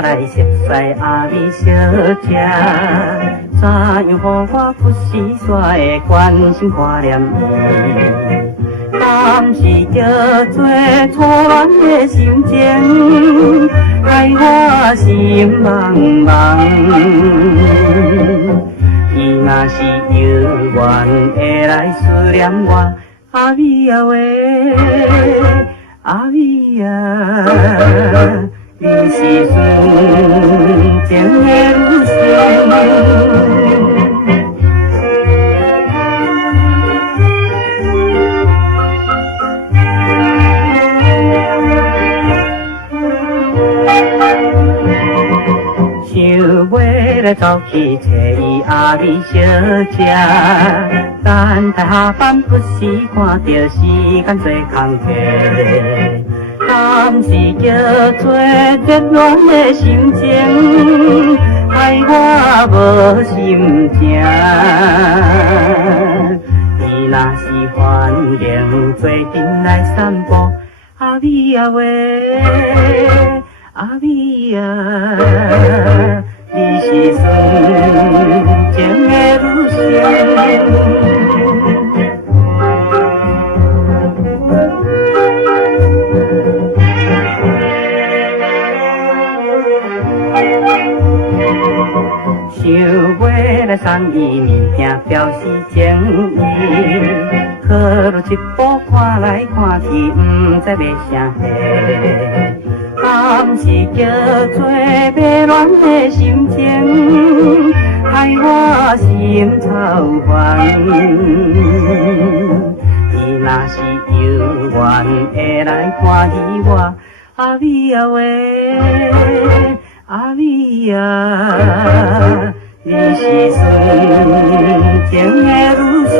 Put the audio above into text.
来熟悉阿美小姐，怎样予我不时煞会关心挂念伊？敢是叫做初恋的心情，害我心茫茫。伊若是有缘会来思念我，阿美啊喂，阿美啊，你是纯情的女性。想要来走去找伊阿美小姐，等待下班不时看到时间做空客，敢是叫做热恋的心情，害我无心情。伊若是欢迎做阵来散步，阿美啊喂，阿美啊，你是纯情的女性。想要来送伊物件表示情意，可路一步看来看去，不知要啥货。敢是叫做迷恋的心情，害我心操烦。伊若是有缘会来看戏我，阿美啊喂，阿美啊，你是纯情的女性。